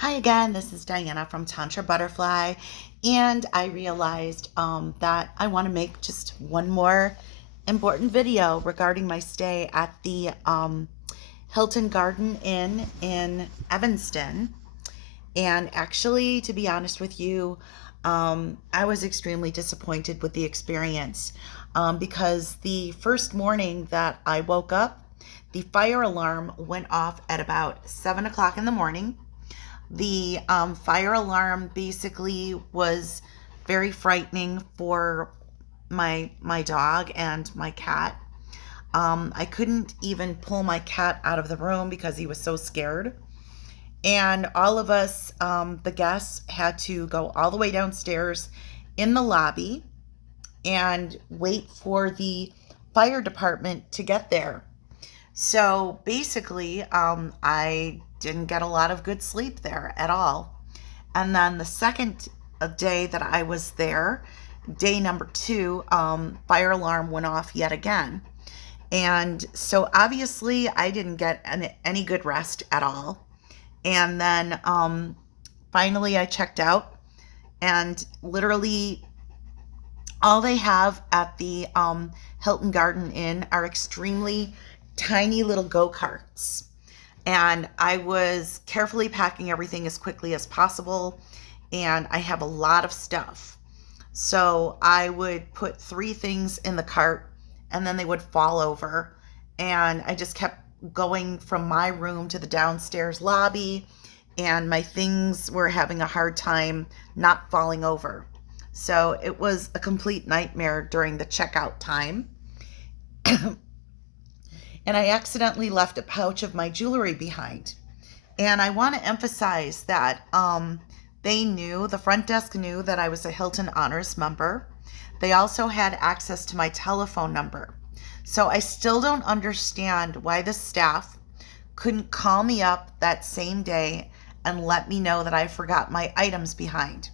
Hi again, this is Diana from Tantra Butterfly, and I realized that I want to make just one more important video regarding my stay at the Hilton Garden Inn in Evanston. And actually, to be honest with you, I was extremely disappointed with the experience because the first morning that I woke up, the fire alarm went off at about 7 o'clock in the morning. The fire alarm basically was very frightening for my dog and my cat. I couldn't even pull my cat out of the room because he was so scared. And all of us, the guests, had to go all the way downstairs in the lobby and wait for the fire department to get there. So basically, I didn't get a lot of good sleep there at all. And then the second day that I was there, day number two, fire alarm went off yet again. And so obviously, I didn't get any good rest at all. And then finally, I checked out, and literally all they have at the Hilton Garden Inn are extremely tiny little go-karts. And I was carefully packing everything as quickly as possible, and I have a lot of stuff. So I would put three things in the cart, and then they would fall over. And I just kept going from my room to the downstairs lobby, and my things were having a hard time not falling over. So it was a complete nightmare during the checkout time. And I accidentally left a pouch of my jewelry behind. And I want to emphasize that the front desk knew that I was a Hilton Honors member. They also had access to my telephone number. So I still don't understand why the staff couldn't call me up that same day and let me know that I forgot my items behind.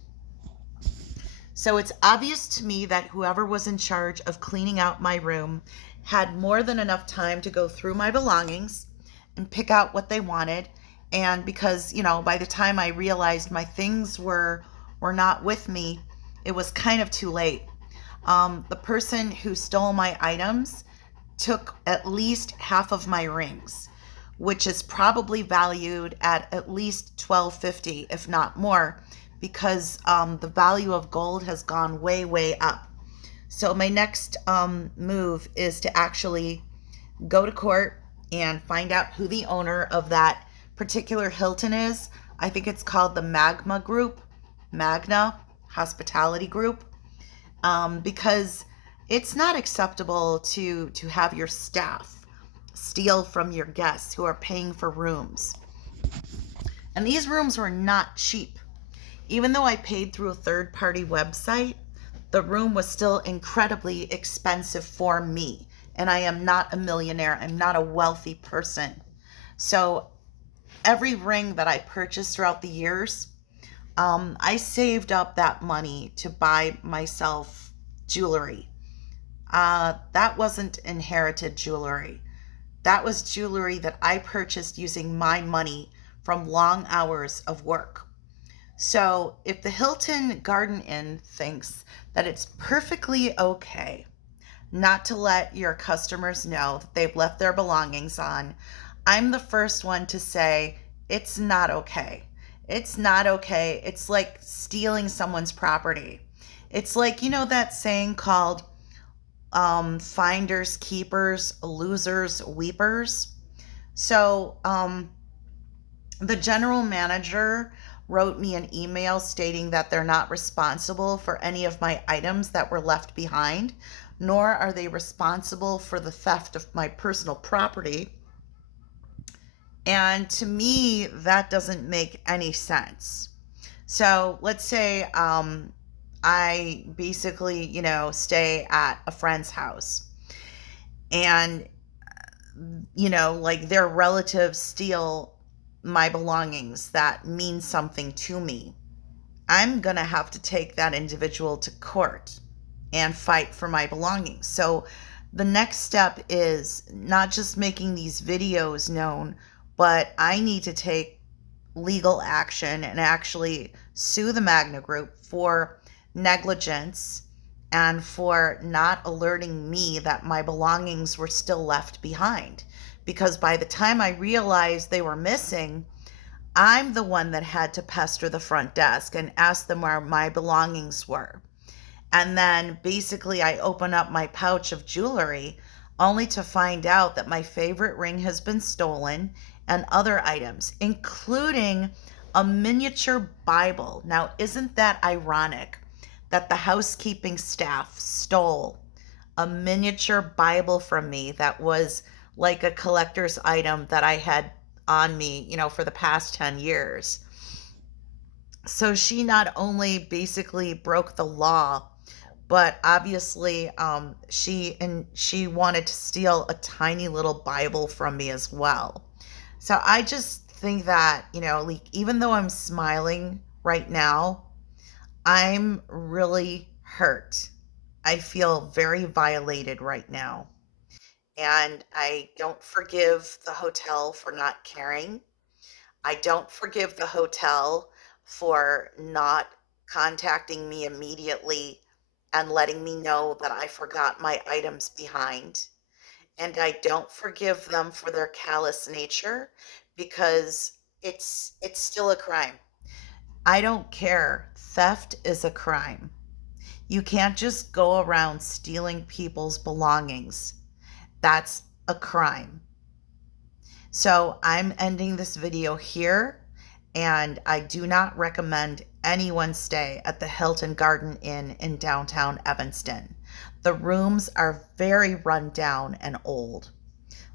So it's obvious to me that whoever was in charge of cleaning out my room had more than enough time to go through my belongings and pick out what they wanted. And because, by the time I realized my things were not with me, it was kind of too late. The person who stole my items took at least half of my rings, which is probably valued at least $12.50, if not more, because the value of gold has gone way, way up. So my next move is to actually go to court and find out who the owner of that particular Hilton is. I think it's called the Magna Hospitality Group, because it's not acceptable to have your staff steal from your guests who are paying for rooms. And these rooms were not cheap. Even though I paid through a third-party website, the room was still incredibly expensive for me. And I am not a millionaire. I'm not a wealthy person. So every ring that I purchased throughout the years, I saved up that money to buy myself jewelry. That wasn't inherited jewelry. That was jewelry that I purchased using my money from long hours of work. So if the Hilton Garden Inn thinks that it's perfectly okay not to let your customers know that they've left their belongings on, I'm the first one to say it's not okay. It's not okay. It's like stealing someone's property. It's like, that saying called finders, keepers, losers, weepers. So the general manager wrote me an email stating that they're not responsible for any of my items that were left behind, nor are they responsible for the theft of my personal property. And to me, that doesn't make any sense. So let's say I basically, stay at a friend's house, and, like their relatives steal my belongings that mean something to me. I'm going to have to take that individual to court and fight for my belongings. So the next step is not just making these videos known, but I need to take legal action and actually sue the Magna Group for negligence and for not alerting me that my belongings were still left behind. Because by the time I realized they were missing, I'm the one that had to pester the front desk and ask them where my belongings were. And then basically, I open up my pouch of jewelry only to find out that my favorite ring has been stolen and other items, including a miniature Bible. Now, isn't that ironic that the housekeeping staff stole a miniature Bible from me that was like a collector's item that I had on me, for the past 10 years? So she not only basically broke the law, but obviously she wanted to steal a tiny little Bible from me as well. So I just think that, like, even though I'm smiling right now, I'm really hurt. I feel very violated right now, and I don't forgive the hotel for not caring. I don't forgive the hotel for not contacting me immediately and letting me know that I forgot my items behind. And I don't forgive them for their callous nature, because it's still a crime. I don't care. Theft is a crime. You can't just go around stealing people's belongings. That's a crime. So I'm ending this video here, and I do not recommend anyone stay at the Hilton Garden Inn in downtown Evanston. The rooms are very run down and old.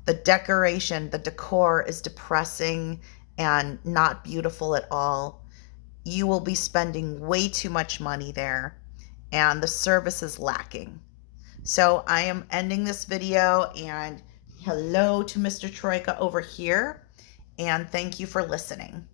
The decor is depressing and not beautiful at all. You will be spending way too much money there, and the service is lacking. So I am ending this video, and hello to Mr. Troika over here, and thank you for listening.